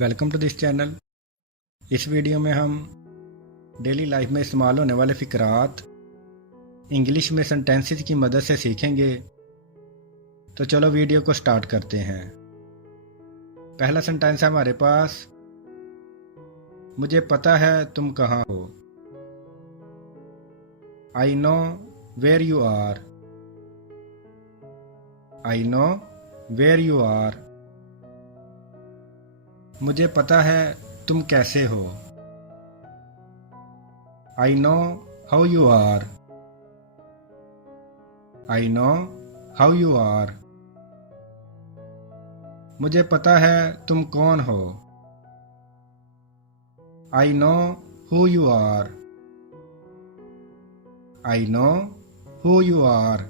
Welcome to this channel. इस video में हम डेली लाइफ में इस्तेमाल होने वाले फ़िक्रात इंग्लिश में सेंटेंसेस की मदद से सीखेंगे। तो चलो वीडियो को स्टार्ट करते हैं। पहला सेंटेंस है हमारे पास, मुझे पता है तुम कहाँ हो। I know where you are. I know where you are. मुझे पता है तुम कैसे हो। I know how you are. I know how you are. मुझे पता है तुम कौन हो। I know who you are. I know who you are.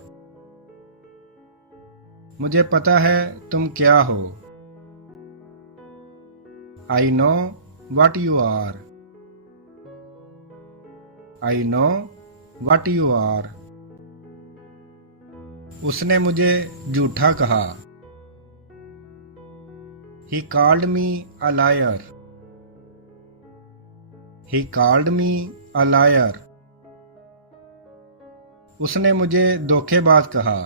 मुझे पता है तुम क्या हो। I know what you are. I know what you are. उसने मुझे झूठा कहा। He called me a liar. He called me a liar. उसने मुझे धोखेबाज कहा।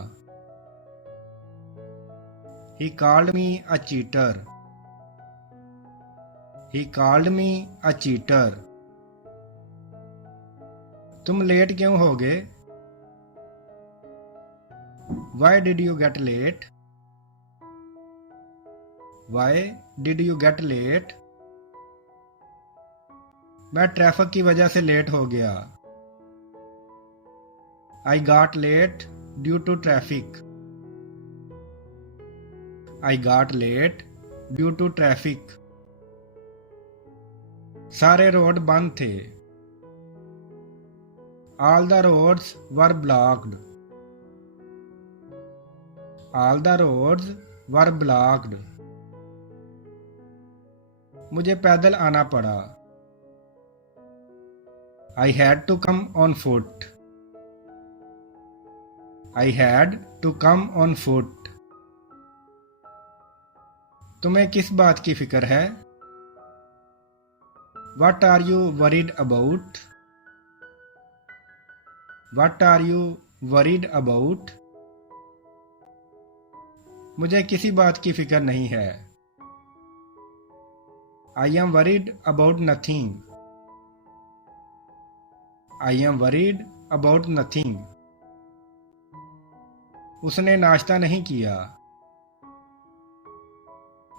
He called me a cheater. He called me a cheater. तुम लेट क्यों हो गए? Why did you get late? Why did you get late? मैं traffic की वजह से लेट हो गया। I got late due to traffic. I got late due to traffic. सारे रोड बंद थे। All the roads were blocked. All the roads were blocked. मुझे पैदल आना पड़ा। I had to come on foot. I had to come on foot. तुम्हें किस बात की फिक्र है? What are you worried about? What are you worried about? मुझे किसी बात की फिक्र नहीं है। I am worried about nothing. I am worried about nothing. उसने नाश्ता नहीं किया।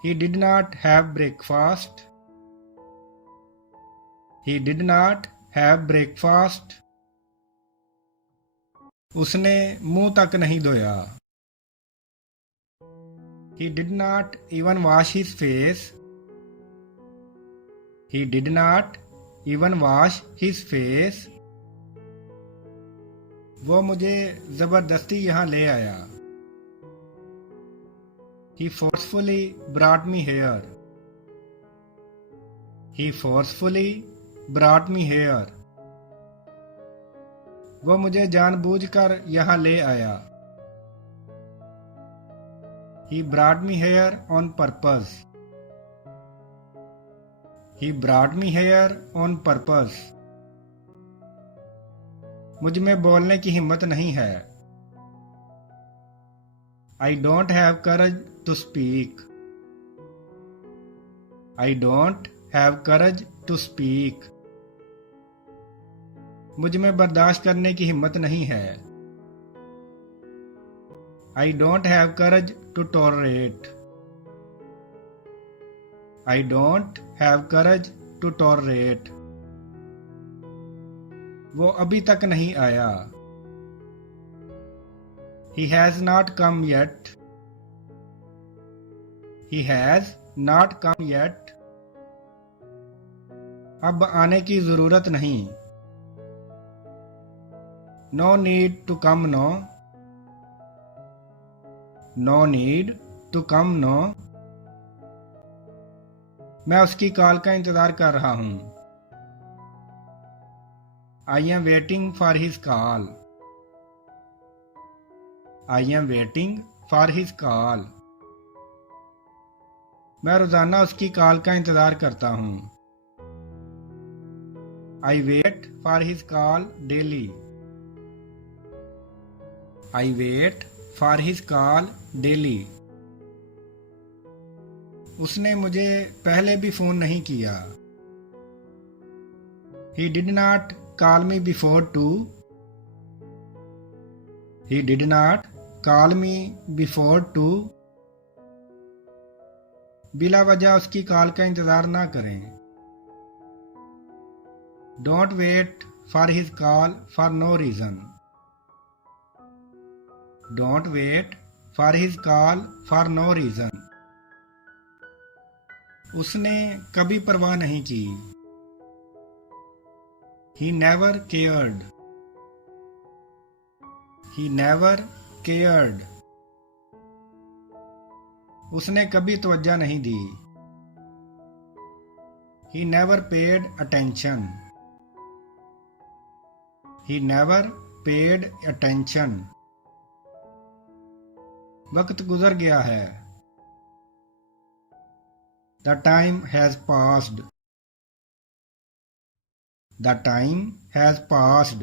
He did not have breakfast. He did not have breakfast. उसने मुंह तक नहीं धोया। He did not even wash his face. He did not even wash his face. वो मुझे जबरदस्ती यहाँ ले आया। He forcefully brought me here. He forcefully brought me here. वो मुझे जानबूझकर यहाँ ले आया। He brought me here on purpose. He brought me here on purpose. मुझ में बोलने की हिम्मत नहीं है। I don't have courage to speak. I don't have courage to speak. मुझ में बर्दाश्त करने की हिम्मत नहीं है। I don't have courage to tolerate. I don't have courage to tolerate. वो अभी तक नहीं आया। He has not come yet. He has not come yet. अब आने की जरूरत नहीं। No need to come now. No need to come now. मैं उसकी कॉल का इंतजार कर रहा हूं। I am waiting for his call. I am waiting for his call. मैं रोजाना उसकी कॉल का इंतजार करता हूँ। I wait for his call daily. I wait for his call daily. उसने मुझे पहले भी फोन नहीं किया। He did not call me before too. He did not call me before too. बिला वजह उसकी कॉल का इंतजार ना करें। Don't wait for his call for no reason. Don't wait for his call for no reason. उसने कभी परवाह नहीं की। He never cared. He never cared. उसने कभी तवज्जो नहीं दी। He never paid attention. He never paid attention. वक्त गुजर गया है। The time has passed. The time has passed.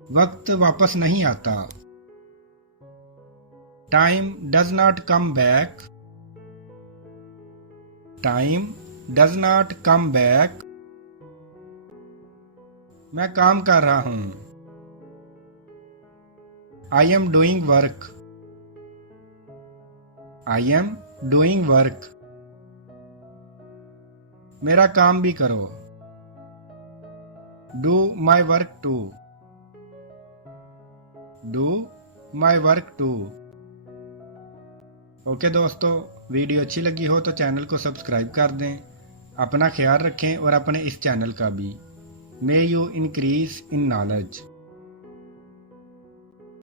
वक्त वापस नहीं आता। Time does not come back. Time does not come back. मैं काम कर रहा हूं। I am doing work. I am doing work. मेरा काम भी करो। Do my work too. Do my work too. Okay दोस्तों, वीडियो अच्छी लगी हो तो चैनल को सब्सक्राइब कर दें। अपना ख्याल रखें और अपने इस चैनल का भी। May you increase in knowledge.